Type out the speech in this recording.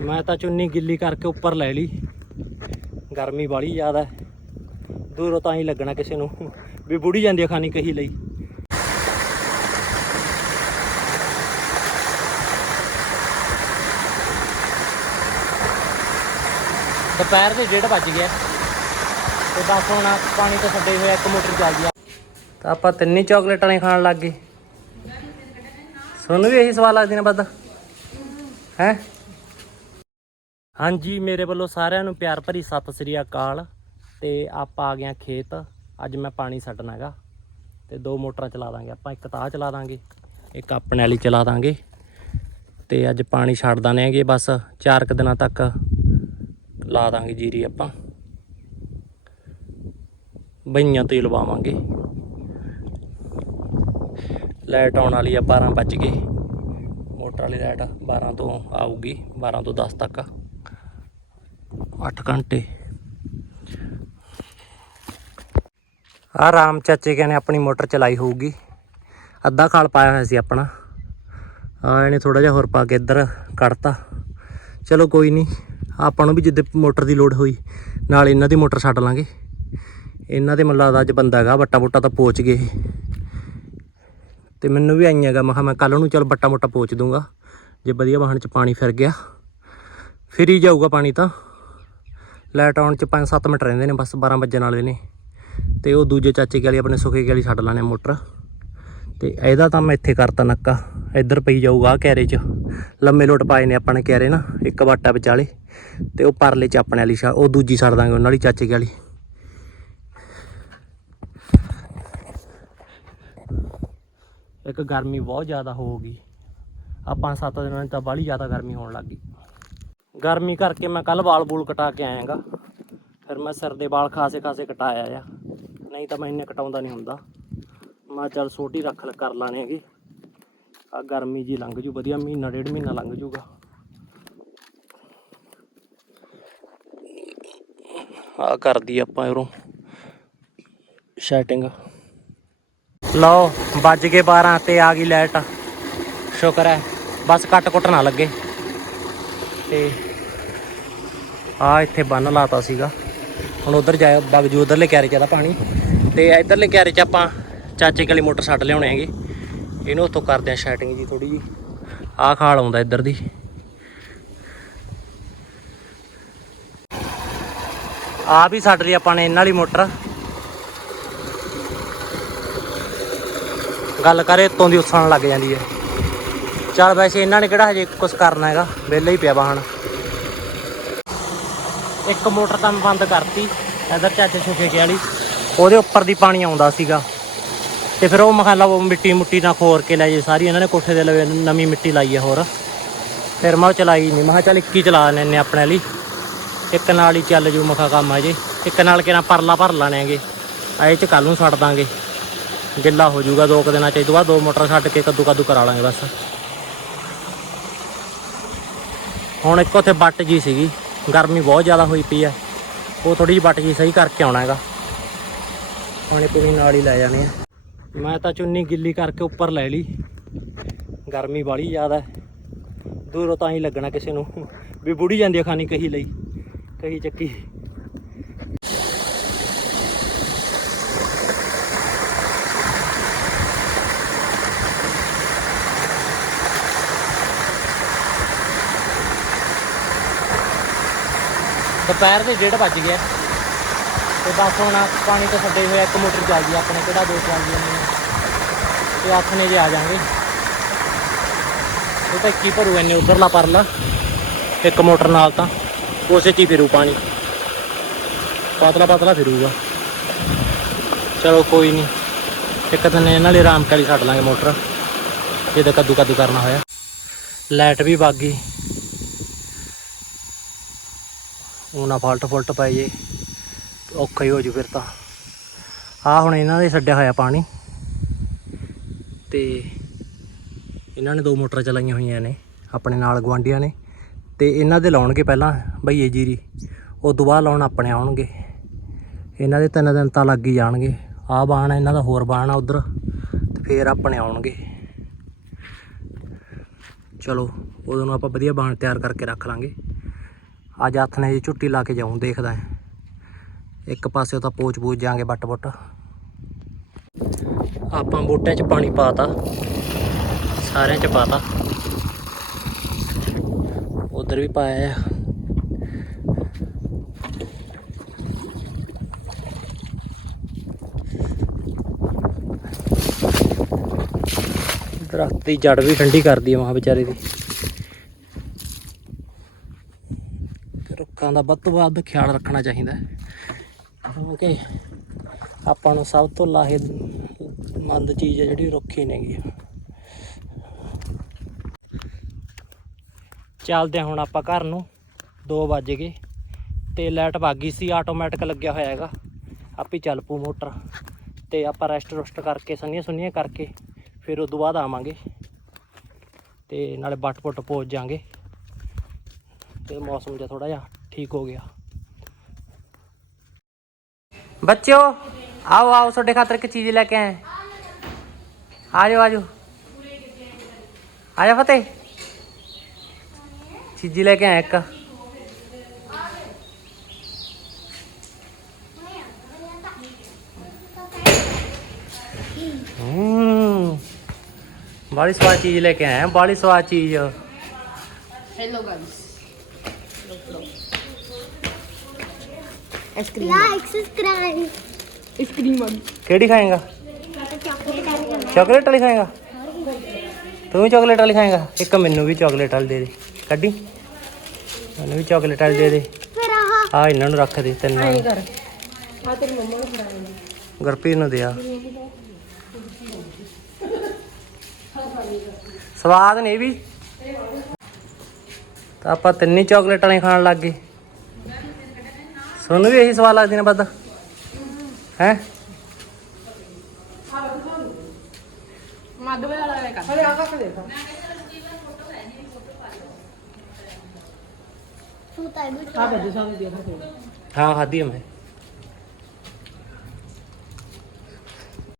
ਮੈਂ ਤਾਂ ਚੁੰਨੀ ਗਿੱਲੀ ਕਰਕੇ ਉੱਪਰ ਲੈ ਲਈ। ਗਰਮੀ ਬਾਲੀ ਜ਼ਿਆਦਾ ਦੂਰੋਂ ਤਾਂ ਹੀ ਲੱਗਣਾ ਕਿਸੇ ਨੂੰ। ਵੀ ਬੁੜੀ ਜਾਂਦੀ ਆ ਖਾਣੀ ਕਹੀ ਲਈ। ਦੁਪਹਿਰ ਦੇ ਡੇਢ ਵੱਜ ਗਿਆ। ਤੇ ਬਸ ਹੁਣ ਪਾਣੀ ਤੋਂ ਛੱਡੇ ਹੋਇਆ ਇੱਕ ਮੋਟਰ ਚੱਲ ਗਿਆ ਤਾਂ ਆਪਾਂ ਤਿੰਨ ਹੀ ਚਾਕਲੇਟਾਂ ਨੇ ਖਾਣ ਲੱਗ ਗਏ। ਤੁਹਾਨੂੰ ਵੀ ਇਹੀ ਸਵਾਲ ਲੱਗਦੇ ਨੇ ਬੱਦ ਹੈ? ਹਾਂਜੀ, ਮੇਰੇ ਵੱਲੋਂ ਸਾਰਿਆਂ ਨੂੰ ਪਿਆਰ ਭਰੀ ਸਤਿ ਸ੍ਰੀ ਅਕਾਲ। ਤੇ ਆਪਾਂ ਆ ਗਏ ਹਾਂ ਖੇਤ। ਅੱਜ ਮੈਂ ਪਾਣੀ ਛੱਡਣਾ ਹੈਗਾ। ਤੇ ਦੋ ਮੋਟਰਾਂ ਚਲਾ ਦਾਂਗੇ ਆਪਾਂ, ਇੱਕ ਤਾਂ ਚਲਾ ਦਾਂਗੇ, ਇੱਕ ਆਪਣੇ ਵਾਲੀ ਚਲਾ ਦਾਂਗੇ। ਤੇ ਅੱਜ ਪਾਣੀ ਛੱਡ ਦਾਂਗੇ ਹੈਗੇ, ਬਸ 4 ਕੁ ਦਿਨਾਂ ਤੱਕ ਲਾ ਦਾਂਗੇ ਜੀਰੀ ਆਪਾਂ। ਬਈਆਂ ਤੋਂ ਹੀ ਲਵਾਵਾਂਗੇ। ਲਾਈਟ ਆਉਣ ਵਾਲੀ ਆ 12 ਵੱਜ ਗਏ। ਮੋਟਰ ਵਾਲੀ ਲਾਈਟ 12 ਤੋਂ ਆਊਗੀ 12 ਤੋਂ 10 ਤੱਕ। 8 ਘੰਟੇ। ਆ ਰਾਮ ਚਾਚੇ ਕਹਿੰਦੇ ਆਪਣੀ ਮੋਟਰ ਚਲਾਈ ਹੋਊਗੀ। ਅੱਧਾ ਖਾਲ ਪਾਇਆ ਹੋਇਆ ਸੀ ਆਪਣਾ। ਆ ਇਹਨੇ ਥੋੜਾ ਜਿਹਾ ਹੋਰ ਪਾ ਕੇ ਇੱਧਰ ਕੱਢਤਾ। ਚਲੋ ਕੋਈ ਨਹੀਂ, ਆਪਾਂ ਨੂੰ ਵੀ ਜਿੱਦੇ ਮੋਟਰ ਦੀ ਲੋਡ ਹੋਈ, ਨਾਲ ਇਹਨਾਂ ਦੀ ਮੋਟਰ ਛੱਡ ਲਾਂਗੇ। ਇਹਨਾਂ ਦੇ ਮੈਨੂੰ ਦਾ ਅੱਜ ਬੰਦਾ ਹੈਗਾ ਬੱਟਾ ਬੁੱਟਾ ਤਾਂ ਪੋਚ ਗਏ ਇਹ। ਤੇ ਮੈਨੂੰ ਵੀ ਆਈ ਹੈਗਾ, ਮੈਂ ਕਿਹਾ ਮੈਂ ਕੱਲ ਨੂੰ ਚਲ ਬੱਟਾ ਮੋਟਾ ਪੋਚ ਦੂੰਗਾ। ਜੇ ਵਧੀਆ ਵਾਹਣ ਚ ਪਾਣੀ ਫਿਰ ਗਿਆ, ਫਿਰ ਹੀ ਜਾਊਗਾ ਪਾਣੀ ਤਾਂ। ਲਾਈਟ ਆਉਣ ਚ 5-7 ਮਿੰਟ ਰਹਿੰਦੇ ਨੇ, ਬਸ 12 ਵਜਣ ਵਾਲੇ ਨੇ। ਤੇ ਉਹ ਦੂਜੇ ਚਾਚੇ ਕੇ ਵਾਲੀ ਆਪਣੇ ਸੁਖੇ ਕੇ ਵਾਲੀ ਛੱਡ ਲਾਣੇ ਮੋਟਰ। ਤੇ ਇਹਦਾ ਤਾਂ ਮੈਂ ਇੱਥੇ ਕਰਤਾ ਨੱਕਾ। ਇੱਧਰ ਪਈ ਜਾਊਗਾ ਆਹ ਕੈਰੇ 'ਚ ਲੰਮੇ ਲੋਟ ਪਾਏ ਨੇ ਆਪਾਂ ਨੇ ਕੈਰੇ ਨਾ, ਇੱਕ ਵਾਟਾ ਵਿਚਾਲੇ। ਤੇ ਉਹ ਪਰਲੇ 'ਚ ਆਪਣੇ ਵਾਲੀ ਛੱਡ ਉਹ ਦੂਜੀ ਛੱਡ ਦਾਂਗੇ ਉਹਨਾਂ ਵਾਲੀ ਚਾਚੇ ਕੇ ਵਾਲੀ। ਇੱਕ ਗਰਮੀ ਬਹੁਤ ਜ਼ਿਆਦਾ ਹੋਊਗੀ। ਗਈ ਆ ਪੰਜ ਸੱਤ ਦਿਨਾਂ ਚ ਤਾਂ ਬਾਹਲੀ ਜ਼ਿਆਦਾ ਗਰਮੀ ਹੋਣ ਲੱਗ ਗਈ। ਗਰਮੀ ਕਰਕੇ ਮੈਂ ਕੱਲ ਵਾਲ ਬੂਲ ਕਟਾ ਕੇ ਆਇਆਗਾ। ਫਿਰ ਮੈਂ ਸਿਰ ਦੇ ਵਾਲ ਖਾਸੇ ਖਾਸੇ ਕਟਾਇਆ ਆ। ਨਹੀਂ ਤਾਂ ਮੈਂ ਇੰਨੇ ਕਟਾਉਂਦਾ ਨਹੀਂ ਹੁੰਦਾ। ਮੈਂ ਚੱਲ ਛੋਟੀ ਰੱਖ ਲ, ਕਰ ਲਾਣੇ ਹੈਗੇ। ਆ ਗਰਮੀ ਜੀ ਲੰਘ ਜੂ, ਵਧੀਆ ਮਹੀਨਾ, ਡੇਢ ਮਹੀਨਾ ਲੰਘ ਜੂਗਾ। ਆ ਕਰਦੀ ਆਪਾਂ ਉਰੋਂ ਸੈਟਿੰਗ ਲਓ, ਵੱਜ ਗਏ 12 ਤੇ ਆ ਗਈ ਲਾਈਟ ਸ਼ੁਕਰ ਹੈ, ਬਸ ਕੱਟ ਕੁੱਟ ਨਾ ਲੱਗੇ। ਤੇ ਆ ਇੱਥੇ ਬੰਨ ਲਾਤਾ ਸੀਗਾ। ਹੁਣ ਉਧਰ ਜਾ ਬਗ ਜੂ ਉਧਰਲੇ ਕਿਆਰੇ ਚ ਦਾ ਪਾਣੀ। ਤੇ ਇਧਰਲੇ ਕਿਆਰੇ ਚ ਆਪਾਂ ਚਾਚੇ ਕਲੀ ਮੋਟਰ ਛੱਡ ਲਿਆਉਣੇ ਹੈਗੇ। ਇਹਨੂੰ ਉੱਥੋਂ ਕਰਦੇ ਆ ਸੈਟਿੰਗ ਜੀ ਥੋੜੀ ਜੀ ਆਹ ਖਾਲ ਆਉਂਦਾ ਇੱਧਰ ਦੀ। ਆ ਵੀ ਛੱਡ ਲਈ ਆਪਾਂ ਨੇ ਇਹਨਾਂ ਵਾਲੀ ਮੋਟਰ। ਗੱਲ ਕਰੇ ਤੋਂ ਦੀ ਉਸਣ ਲੱਗ ਜਾਂਦੀ ਹੈ। ਚੱਲ ਵੈਸੇ ਇਹਨਾਂ ਨੇ ਕਿਹੜਾ ਹਜੇ ਕੁਝ ਕਰਨਾ ਹੈਗਾ। ਵਿਹਲਾ ਹੀ ਪਿਆ ਵਾਹਣ ਇੱਕ ਮੋਟਰ ਤਾਂ ਮੈਂ ਬੰਦ ਕਰਤੀ, ਇਧਰ ਚਾਚੇ ਸੁਖੇ ਕੇ ਵਾਲੀ। ਉਹਦੇ ਉੱਪਰ ਦੀ ਪਾਣੀ ਆਉਂਦਾ ਸੀਗਾ। ਤੇ ਫਿਰ ਉਹ ਮਖਾਲਾ ਉਹ ਮਿੱਟੀ ਮੁੱਟੀ ਨਾਲ ਖੋਰ ਕੇ ਲੈ ਜੇ ਸਾਰੀ, ਇਹਨਾਂ ਨੇ ਕੋਠੇ ਦੇ ਲਵੇ ਨਵੀਂ ਮਿੱਟੀ ਲਾਈ ਹੈ ਹੋਰ। ਫਿਰ ਮੈਂ ਉਹ ਚਲਾਈ ਨਹੀਂ ਮੈਂ ਕਿਹਾ, ਚੱਲ ਇੱਕ ਹੀ ਚਲਾ ਲੈਨੇ ਆਪਣੇ ਲਈ। ਇੱਕ ਨਾਲ ਹੀ ਚੱਲ ਜੂ ਮਖਾ ਕੰਮ ਆ ਜੇ। ਇੱਕ ਨਾਲ ਕਿਹਨਾਂ ਪਰਲਾ ਭਰ ਲਾਣੇ ਹੈਗੇ। ਆ ਇਹ ਚ ਕੱਲ ਨੂੰ ਛੱਡ ਦਾਂਗੇ। ਗਿੱਲਾ ਹੋ ਜਾਊਗਾ ਦੋ ਕੁ ਦਿਨਾਂ ਚ, ਇਹ ਤੋਂ ਬਾਅਦ ਦੋ ਮੋਟਰ ਛੱਡ ਕੇ ਕੱਦੂ ਕੱਦੂ ਕਰਾ ਲਾਂਗੇ ਬਸ। ਹੁਣ ਇੱਕ ਉੱਥੇ ਬੱਟ ਜੀ ਸੀਗੀ। ਗਰਮੀ ਬਹੁਤ ਜ਼ਿਆਦਾ ਹੋਈ ਪਈ ਆ। ਉਹ ਥੋੜੀ ਜਿਹੀ ਬੱਟ ਜੀ ਸਹੀ ਕਰਕੇ ਆਉਣਾ ਹੈਗਾ। ਪਾਣੀ ਪੂਰੀ ਨਾਲ ਹੀ ਲੈ ਜਾਣੇ ਆ। ਮੈਂ ਤਾਂ ਚੁੰਨੀ ਗਿੱਲੀ ਕਰਕੇ ਉੱਪਰ ਲੈ ਲਈ। ਗਰਮੀ ਬਾਲੀ ਜ਼ਿਆਦਾ ਦੂਰੋਂ ਤਾਂ ਹੀ ਲੱਗਣਾ ਕਿਸੇ ਨੂੰ। ਵੀ ਬੁੜੀ ਜਾਂਦੀ ਆ ਖਾਣੀ ਕਹੀ ਲਈ। ਕਹੀ ਚੱਕੀ। ਦੁਪਹਿਰ ਦੇ ਡੇਢ ਵੱਜ ਗਿਆ। ਤੇ ਬਸ ਹੁਣ ਪਾਣੀ ਤਾਂ ਛੱਡੇ ਹੋਇਆ ਇੱਕ ਮੋਟਰ ਚੱਲਦੀ ਆ ਆਪਣੇ ਕਿਹੜਾ ਦੋ ਚੱਲਦੀਆਂ ਨੇ। ਤੇ ਆਥਣੇ ਜੇ ਆ ਜਾਾਂਗੇ ਉਹ ਤਾਂ ਕੀ ਭਰੂ ਇੰਨੇ ਉਧਰਲਾ ਪਰਲਾ, ਇੱਕ ਮੋਟਰ ਨਾਲ ਤਾਂ। ਉਸੇ ਚ ਹੀ ਫਿਰੂ ਪਾਣੀ। ਪਤਲਾ ਪਤਲਾ ਫਿਰੂਗਾ। ਚਲੋ ਕੋਈ ਨਹੀਂ ਇੱਕ ਦਿਨ ਇਹਨਾਂ ਲਈ ਆਰਾਮ ਕਰੀ ਛੱਡ ਲਾਂਗੇ ਮੋਟਰ। ਜੇ ਤਾਂ ਕੱਦੂ ਕੱਦੂ ਕਰਨਾ ਹੋਇਆ। ਲਾਈਟ ਵੀ ਵਗ ਗਈ। ਉਹ ਨਾ ਫਾਲਟ ਫੁਲਟ ਪੈ ਜੇ, ਔਖਾ ਹੀ ਹੋ ਜੂ ਫਿਰ ਤਾਂ। ਆ ਹੁਣ ਇਹਨਾਂ ਦੇ ਛੱਡਿਆ ਹੋਇਆ ਪਾਣੀ। ਤੇ ਇਹਨਾਂ ਨੇ ਦੋ ਮੋਟਰਾਂ ਚਲਾਈਆਂ ਹੋਈਆਂ ਨੇ, ਆਪਣੇ ਨਾਲ ਗਵਾਂਡੀਆਂ ਨੇ। ਤੇ ਇਹਨਾਂ ਦੇ ਲਾਉਣਗੇ ਪਹਿਲਾਂ ਬਈਏ ਜੀਰੀ ਉਸ ਤੋਂ ਬਾਅਦ ਲਾਉਣ ਆਪਣੇ ਆਉਣਗੇ। ਇਹਨਾਂ ਦੇ ਤਿੰਨ ਦਿਨ ਤਾਂ ਲੱਗ ਹੀ ਜਾਣਗੇ। ਆਹ ਬਾਣ ਇਹਨਾਂ ਦਾ ਹੋਰ ਬਾਣ ਆ ਉਧਰ, ਤੇ ਫੇਰ ਆਪਣੇ ਆਉਣਗੇ। ਚਲੋ, ਉਦੋਂ ਨੂੰ ਆਪਾਂ ਵਧੀਆ ਬਾਣ ਤਿਆਰ ਕਰਕੇ ਰੱਖ ਲਾਂਗੇ। ਅੱਜ ਹੱਥ ਨੇ ਜੀ ਝੁੱਟੀ ਲਾ ਕੇ ਜਾਉਂ ਦੇਖਦਾ ਹੈ। ਇੱਕ ਪਾਸੇ ਤਾਂ ਪੋਚ ਪੂਚ ਜਾਾਂਗੇ ਬੱਟ ਬੱਟ ਆਪਾਂ ਬੂਟਿਆਂ 'ਚ ਪਾਣੀ ਪਾਤਾ। ਸਾਰਿਆਂ 'ਚ ਪਾਤਾ। ਉਧਰ ਵੀ ਪਾਇਆ ਆ। ਦਰਖਤ ਦੀ ਜੜ ਵੀ ਠੰਡੀ ਕਰਦੀ ਆ ਮਹਾ ਵਿਚਾਰੇ ਦੀ। ਰੁੱਖਾਂ ਦਾ ਵੱਧ ਤੋਂ ਵੱਧ ਖਿਆਲ ਰੱਖਣਾ ਚਾਹੀਦਾ ਕਿਉਂਕਿ ਆਪਾਂ ਨੂੰ ਸਭ ਤੋਂ ਲਾਹੇਮੰਦ ਚੀਜ਼ ਹੈ ਜਿਹੜੀ ਰੁੱਖ ਹੀ ਨੇਗੀ ਚੱਲਦੇ ਹਾਂ ਹੁਣ ਆਪਾਂ ਘਰ ਨੂੰ। 2 ਵੱਜ ਗਏ ਤੇ ਲਾਈਟ ਭੱਗ ਗਈ ਸੀ ਆਟੋਮੈਟਿਕ ਲੱਗਿਆ ਹੋਇਆ ਹੈਗਾ। ਆਪੇ ਚੱਲ ਪੂ ਮੋਟਰ ਤੇ ਆਪਾਂ ਰੈਸਟ ਰੁਸਟ ਕਰਕੇ, ਸੰਨੀਆਂ ਸੁੰਨੀਆਂ ਕਰਕੇ ਫਿਰ ਉਦੋਂ ਬਾਅਦ ਆਵਾਂਗੇ। ਤੇ ਨਾਲੇ ਬੱਟ ਪੁੱਟ ਪਹੁੰਚ ਜਾਾਂਗੇ ਤੇ ਮੌਸਮ ਜਿਹਾ ਥੋੜਾ ਜਿਹਾ ਠੀਕ ਹੋ ਗਿਆ ਬੱਚਿਓ ਆਓ ਆਓ ਤੁਹਾਡੇ ਖਾਤਰ ਇੱਕ ਚੀਜ਼ ਲੈ ਕੇ ਆਏ ਆ ਜਾਓ ਆ ਜਾਓ ਆ ਜਾ ਫਤਿਹ ਚੀਜ਼ੀ ਲੈ ਕੇ ਆਇਆ ਇੱਕ ਹੂੰ ਬੜੀ ਸਵਾਦ ਚੀਜ਼ ਲੈ ਕੇ ਆਇਆ ਬੜੀ ਸਵਾਦ ਕਿਹੜੀ ਖਾਏਗਾ? ਚਾਕਲੇਟ ਵਾਲੀ ਖਾਏਗਾ? ਤੂੰ ਵੀ ਚਾਕਲੇਟ ਵਾਲੀ ਖਾਏਗਾ? ਇੱਕ ਮੈਨੂੰ ਵੀ ਚਾਕਲੇਟ ਵਾਲੀ ਦੇ ਦੇ। ਕੱਢੀ। ਮੈਨੂੰ ਵੀ ਚਾਕਲੇਟ ਵਾਲੀ ਦੇ ਦੇ। ਆ ਇਹਨਾਂ ਨੂੰ ਰੱਖ ਦੇ ਤਿੰਨ ਐਂ ਆ ਤੇਰੀ ਮੰਮਾ ਨੂੰ ਫੜਾ ਦੇ। ਆ। ਸਵਾਦ ਨੇ ਵੀ। ਤਾਂ ਆਪਾਂ ਤਿੰਨੇ ਚਾਕਲੇਟ ਵਾਲੇ ਖਾਣ ਲੱਗ ਗਏ। ਤੁਹਾਨੂੰ ਵੀ ਇਹੀ ਸਵਾਲ ਲੱਗਦੇ ਨੇ ਵੱਧ ਹੈ? ਮਗਵੇ ਵਾਲਾ ਹੈ ਹਰੇ ਆ ਕੱਖ ਦੇਖਾ। ਸੂਤਾ ਇਹ ਵੀ ਆ ਬੱਜੇ ਸਾਨੂੰ ਹਾਂ ਖਾਧੀ ਆ